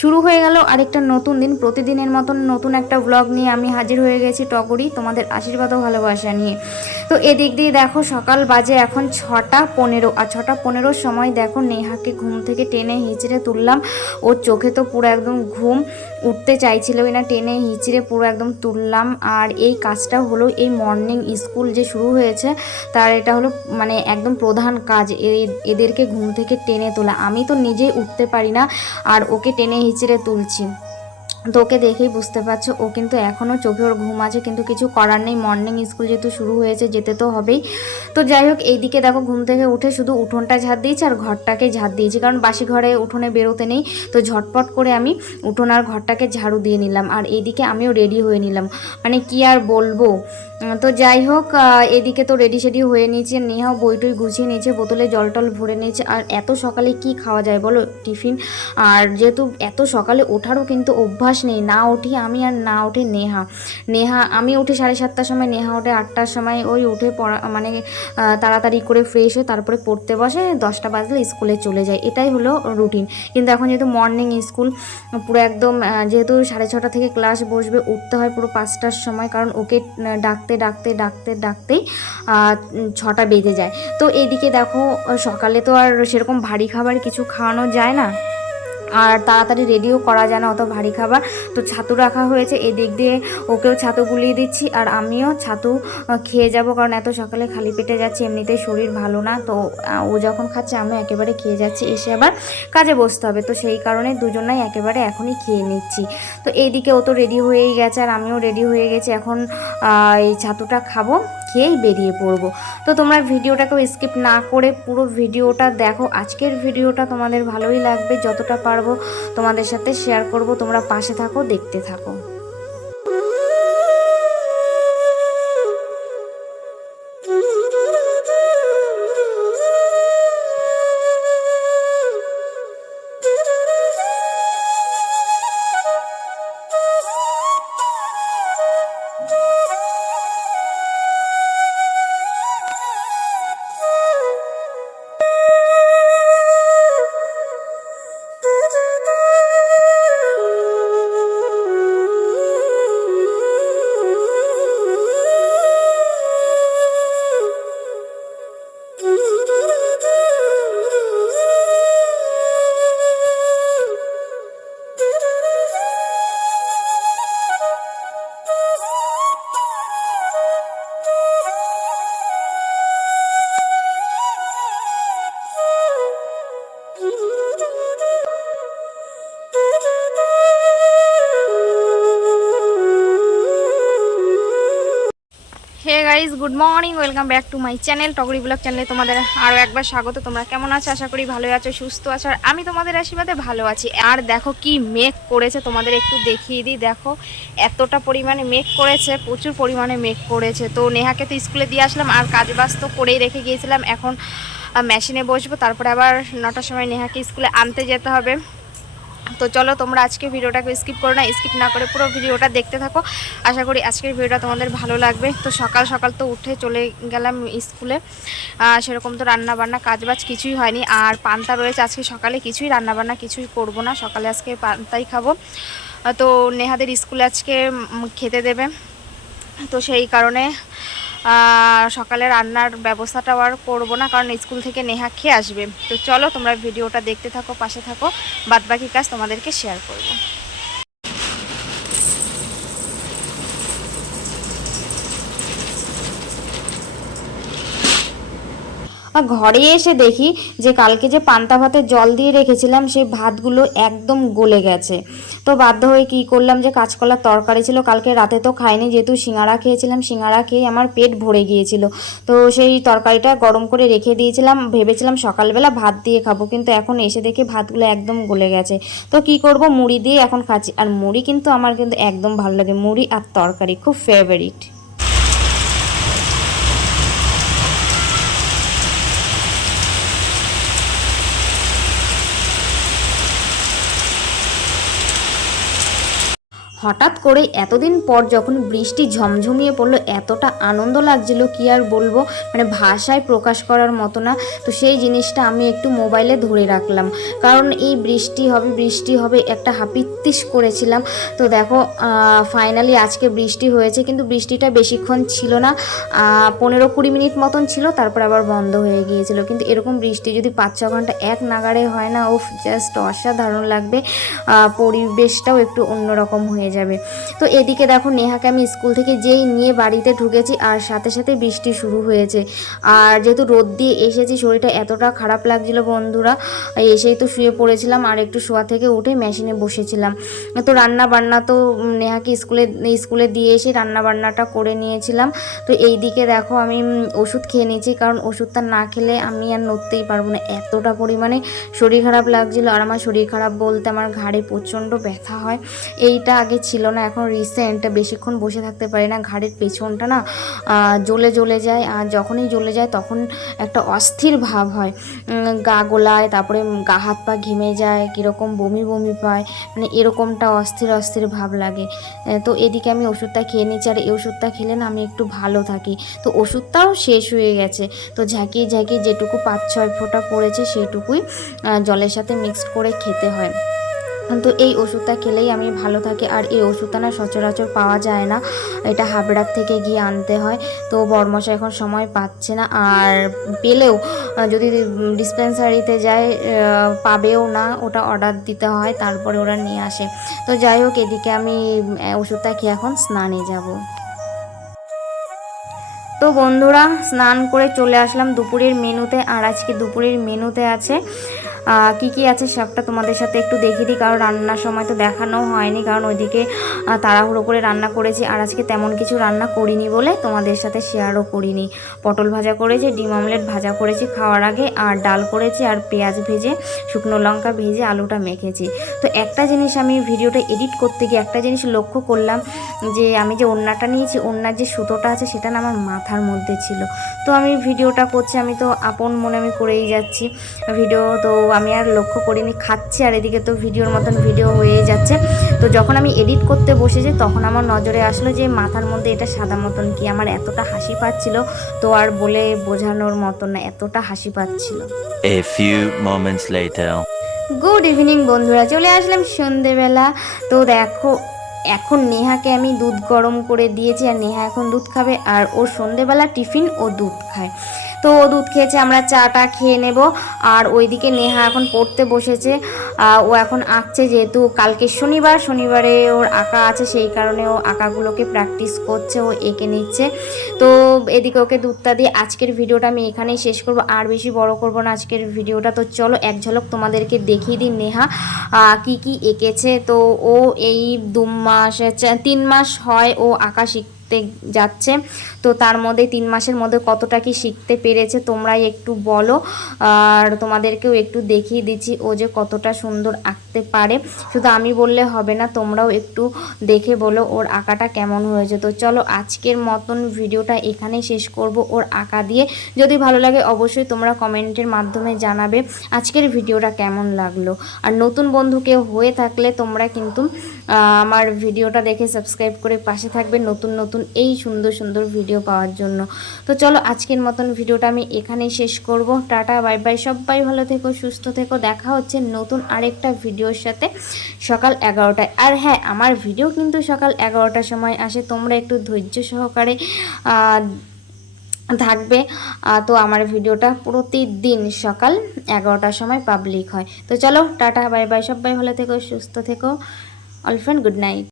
শুরু হয়ে গেল আরেকটা নতুন দিন। প্রতিদিনের মতন নতুন একটা ব্লগ নিয়ে আমি হাজির হয়ে গেছি টগরি, তোমাদের আশীর্বাদ ও ভালোবাসা নিয়ে। তো এদিক দিয়ে দেখো সকাল বাজে এখন 6টা 15, আর 6টা 15 সময় দেখো নেহাকে ঘুম থেকে টেনে হিঁচড়ে তুললাম। ওর চোখে তো পুরো একদম ঘুম, উঠতে চাইছিলই না, টেনে হিঁচড়ে পুরো একদম তুললাম। আর এই কাজটা হলো এই মর্নিং স্কুল যে শুরু হয়েছে তার এটা হলো মানে একদম প্রধান কাজ, এদেরকে ঘুম থেকে টেনে তোলা। আমি তো নিজেই উঠতে পারি না, আর ওকে টেনে হিচড়ে তুলছি। তো ওকে দেখেই বুঝতে পারছো ও কিন্তু এখনও চোখে ওর ঘুম আছে, কিন্তু কিছু করার নেই, মর্নিং স্কুল যেহেতু শুরু হয়েছে যেতে তো হবেই। তো যাই হোক, এইদিকে দেখো ঘুম থেকে উঠে শুধু উঠোনটা ঝাড় দিয়েছি আর ঘরটাকে ঝাড় দিয়েছি, কারণ বাসি ঘরে উঠোনে বেরোতে নেই। তো ঝটপট করে আমি উঠোন আর ঘরটাকে ঝাড়ু দিয়ে নিলাম, আর এইদিকে আমিও রেডি হয়ে নিলাম। মানে কি আর বলবো। তো যাই হোক, এদিকে তো রেডি সেডি হয়ে নিয়েছে, নেহাও বইটই গুছিয়ে নিয়েছে, বোতলে জল টল ভরে নিয়েছে। আর এত সকালে কি খাওয়া যায় বলো টিফিন, আর যেহেতু এত সকালে ওঠারও কিন্তু অভ্যাস নেই, না উঠি আমি আর না ওঠে নেহা। আমি উঠি 7:30টার সময়, নেহা ওঠে 8টার সময়। ওই উঠে পড়া মানে তাড়াতাড়ি করে ফ্রেশ হয়ে তারপরে পড়তে বসে, 10টা বাজলে স্কুলে চলে যায়, এটাই হলো রুটিন। কিন্তু এখন যেহেতু মর্নিং স্কুল পুরো একদম, যেহেতু 6:30 থেকে ক্লাস বসবে, উঠতে হয় পুরো 5টার সময়, কারণ ওকে ডাকতে ডাকতে ডাকতে ডাকতেই 6টা বেজে যায়। তো এইদিকে দেখো সকালে তো আর সেরকম ভারী খাবার কিছু খাওয়ানো যায় না, আর তাড়াতাড়ি রেডিও করা যায় না অত ভারী খাবার। তো ছাতু রাখা হয়েছে, এদিক দিয়ে ওকেও ছাতু গুলিয়ে দিচ্ছি, আর আমিও ছাতু খেয়ে যাব, কারণ এত সকালে খালি পেটে যাচ্ছি, এমনিতেই শরীর ভালো না। তো ও যখন খাচ্ছে আমিও একেবারে খেয়ে যাচ্ছি, এসে আবার কাজে বসতে হবে, তো সেই কারণে দুজনাই একেবারে এখনই খেয়ে নিচ্ছি। তো এইদিকে ও তো রেডি হয়েই গেছে, আর আমিও রেডি হয়ে গেছি, এখন এই ছাতুটা খাবো, খেয়েই বেরিয়ে পড়বো। তো তোমরা ভিডিওটাকেও স্কিপ না করে পুরো ভিডিওটা দেখো, আজকের ভিডিওটা তোমাদের ভালোই লাগবে, যতটা পারবো তোমাদের সাথে শেয়ার করব। তোমরা পাশে থাকো, দেখতে থাকো। Hey guys, good morning, welcome back to my channel Togori blog চ্যানেলে তোমাদের আরও একবার স্বাগত। তোমরা কেমন আছো? আশা করি ভালো আছো, সুস্থ আছো, আর আমি তোমাদের আশীর্বাদে ভালো আছি। আর দেখো কি মেঘ করেছে, তোমাদের একটু দেখিয়ে দিই। দেখো এতটা পরিমাণে মেঘ করেছে, প্রচুর পরিমাণে মেঘ করেছে। তো নেহাকে তো স্কুলে দিয়ে আসলাম, আর কাজ বাজ তো করেই রেখে গিয়েছিলাম। এখন মেশিনে বসবো, তারপরে আবার 9টার সময় নেহাকে স্কুলে আনতে যেতে হবে। তো চলো তোমরা আজকে ভিডিওটাকে স্কিপ করো না, স্কিপ না করে পুরো ভিডিওটা দেখতে থাকো। আশা করি আজকের ভিডিওটা তোমাদের ভালো লাগবে। তো সকাল সকাল তো উঠে চলে গেলাম স্কুলে, সেরকম তো রান্নাবান্না কাজবাজ কিছুই হয়নি, আর পান্তা রয়েছে আজকে সকালে, কিছুই রান্নাবান্না কিছুই করব না, সকালে আজকে পান্তাই খাবো। তো নেহাদের স্কুলে আজকে খেতে দেবে, তো সেই কারণে সকালে রান্নার ব্যবস্থাটাও আর করবো না, কারণ স্কুল থেকে নেহা খেয়ে আসবে। তো চলো তোমরা ভিডিওটা দেখতে থাকো, পাশে থাকো, বাদবাকি কাজ তোমাদেরকে শেয়ার করবো। ঘরে এসে দেখি যে কালকে যে পান্তা ভাতে জল দিয়ে রেখেছিলাম সেই ভাতগুলো একদম গলে গেছে। তো বাধ্য হয়ে কী করলাম, যে কাঁচকলার তরকারি ছিল, কালকে রাতে তো খাইনি, যেহেতু সিঙ্গাড়া খেয়েছিলাম, সিঙ্গাড়া খেয়ে আমার পেট ভরে গিয়েছিল। তো সেই তরকারিটা গরম করে রেখে দিয়েছিলাম, ভেবেছিলাম সকালবেলা ভাত দিয়ে খাবো, কিন্তু এখন এসে দেখি ভাতগুলো একদম গলে গেছে। তো কি করব, মুড়ি দিয়ে এখন খাচ্ছি। আর মুড়ি কিন্তু আমার কিন্তু একদম ভালো লাগে, মুড়ি আর তরকারি খুব ফেভারিট। হঠাৎ করে এতদিন পর যখন বৃষ্টি ঝমঝমিয়ে পড়লো এতটা আনন্দ লাগছিল কি আর বলবো, মানে ভাষায় প্রকাশ করার মতো না। তো সেই জিনিসটা আমি একটু মোবাইলে ধরে রাখলাম, কারণ এই বৃষ্টি হবে একটা হাপিত্তিস করেছিলাম। তো দেখো ফাইনালি আজকে বৃষ্টি হয়েছে, কিন্তু বৃষ্টিটা বেশিক্ষণ ছিল না, 15-20 মিনিট মতন ছিল, তারপর আবার বন্ধ হয়ে গিয়েছিল। কিন্তু এরকম বৃষ্টি যদি 5-6 ঘন্টা এক নাগাড়ে হয় না, ও জাস্ট অসাধারণ লাগবে, পরিবেশটাও একটু অন্যরকম হয়ে যাবে। তো এদিকে দেখো নেহাকে আমি স্কুল থেকে যেই নিয়ে বাড়িতে ঢুকেছি আর সাথে সাথে বৃষ্টি শুরু হয়েছে। আর যেহেতু রোদ দিয়ে এসেছি শরীরটা এতটা খারাপ লাগছিল বন্ধুরা, এসেই তো শুয়ে পড়েছিলাম আর একটু শোয়া থেকে উঠে মেশিনে বসেছিলাম। তো রান্না বান্না তো নেহাকে স্কুলে দিয়ে এসে রান্না বান্নাটা করে নিয়েছিলাম। তো এই দিকে দেখো আমি ওষুধ খেয়ে নিয়েছি, কারণ ওষুধটা না খেলে আমি আর নড়তেই পারবো না, এতটা পরিমাণে শরীর খারাপ লাগছিল। আর আমার শরীর খারাপ বলতে আমার ঘাড়ে প্রচণ্ড ব্যথা হয়, এইটা আগে ছিল না, এখন রিসেন্ট বেশিক্ষণ বসে থাকতে পারি না, ঘাড়ের পেছনটা না জ্বলে যায়, আর যখনই জ্বলে যায় তখন একটা অস্থির ভাব হয়, গা গোলায়, তারপরে গা হাত পা ঘেমে যায়, কীরকম বমি পায়, মানে এরকমটা অস্থির ভাব লাগে। তো এদিকে আমি ওষুধটা খেয়ে নিচ্ছি, আর এই ওষুধটা খেলে না আমি একটু ভালো থাকি। তো ওষুধটাও শেষ হয়ে গেছে, তো ঝাঁকিয়ে যেটুকু 5-6 ফোঁটা পড়েছে সেটুকুই জলের সাথে মিক্সড করে খেতে হয়। তো এই ওষুধটা খেলেই আমি ভালো থাকি। আর এই ওষুধটা না সচরাচর পাওয়া যায় না, এটা হাবড়ার থেকে গিয়ে আনতে হয়। তো বড়মশা এখন সময় পাচ্ছে না, আর পেলেও যদি ডিসপেন্সারিতে যায় পাবেও না, ওটা অর্ডার দিতে হয়, তারপরে ওরা নিয়ে আসে। তো যাই হোক, এদিকে আমি ওষুধটা খেয়ে এখন স্নানে যাব। তো বন্ধুরা স্নান করে চলে আসলাম দুপুরের মেনুতে, আর আজকে দুপুরের মেনুতে আছে কি আছে সবটা তোমাদের সাথে একটু দেখিয়ে দিই, কারণ রান্নার সময় তো দেখানো হয়নি, কারণ ওইদিকে তাড়াহুড়ো করে রান্না করেছি, আর আজকে তেমন কিছু রান্না করিনি বলে তোমাদের সাথে শেয়ারও করিনি। পটল ভাজা করেছি, ডিম অমলেট ভাজা করেছি খাওয়ার আগে, আর ডাল করেছি, আর পেঁয়াজ ভেজে শুকনো লঙ্কা ভেজে আলুটা মেখেছি। তো একটা জিনিস আমি ভিডিওটা এডিট করতে গিয়ে একটা জিনিস লক্ষ্য করলাম, যে আমি যে ওড়নাটা নিয়েছি, ওড়নার যে সুতোটা আছে সেটা না আমার মাথার মধ্যে ছিল। তো আমি ভিডিওটা করছি, আমি তো আপন মনে আমি করেই যাচ্ছি ভিডিও, তো আমি আর লক্ষ্য করিনি, খাচ্ছি আর এদিকে তো ভিডিওর মতন ভিডিও হয়ে যাচ্ছে। তো যখন আমি এডিট করতে বসেছি তখন আমার নজরে আসলো যে মাথার মধ্যে এটা সাদা মতন কি, আমার এতটা হাসি পাচ্ছিল, তো আর বলে বোঝানোর মতন না, এতটা হাসি পাচ্ছিল। A few moments later. Good evening বন্ধুরা, চলে আসলাম সন্ধেবেলা। তো দেখো এখন নেহাকে আমি দুধ গরম করে দিয়েছি, আর নেহা এখন দুধ খাবে, আর ওর সন্ধেবেলা টিফিন ও দুধ খায়। তো ও দুধ খেয়েছে, আমরা চাটা খেয়ে নেব। আর ওইদিকে নেহা এখন পড়তে বসেছে, ও এখন আঁকছে, যেহেতু কালকে শনিবারে ওর আঁকা আছে, সেই কারণে ও আঁকাগুলোকে প্র্যাকটিস করছে, ও এঁকে নিচ্ছে। তো এদিকে ওকে দুধটা দিয়ে আজকের ভিডিওটা আমি এখানেই শেষ করব, আর বেশি বড় করব না আজকের ভিডিওটা। তো চলো এক ঝলক তোমাদেরকে দেখিয়ে দিই নেহা কি এঁকেছে। তো ও এই 3 মাস হয় ও আঁকা শিখতে যাচ্ছে, তো তার মধ্যে 3 মাসের মধ্যে কতটা কি শিখতে পেরেছে তোমরাই একটু বলো, আর তোমাদেরকেও একটু দেখিয়ে দিচ্ছি ও যে কতটা সুন্দর আঁকতে পারে। শুধু আমি বললে হবে না, তোমরাও একটু দেখে বলো ওর আঁকাটা কেমন হয়েছে। তো চলো আজকের মতন ভিডিওটা এখানেই শেষ করব ওর আঁকা দিয়ে। যদি ভালো লাগে অবশ্যই তোমরা কমেন্টের মাধ্যমে জানাবে আজকের ভিডিওটা কেমন লাগলো। আর নতুন বন্ধু কেউ হয়ে থাকলে তোমরা কিন্তু আমার ভিডিওটা দেখে সাবস্ক্রাইব করে পাশে থাকবে নতুন এই সুন্দর ভিডিও পাওয়ার জন্য। তো চলো আজকের মতন ভিডিওটা আমি এখানেই শেষ করব। টাটা বাই বাই, সবাই ভালো থেকো, সুস্থ থেকো, দেখা হচ্ছে নতুন আরেকটা ভিডিওর সাথে সকাল 11টায়। আর হ্যাঁ, আমার ভিডিও কিন্তু সকাল 11টার সময় আসে, তোমরা একটু ধৈর্য সহকারে থাকবে। তো আমার ভিডিওটা প্রতিদিন সকাল 11টার সময় পাবলিক হয়। তো চলো টাটা বাই বাই, সবাই ভালো থেকো, সুস্থ থেকো, অল ফ্রেন্ড, গুড নাইট।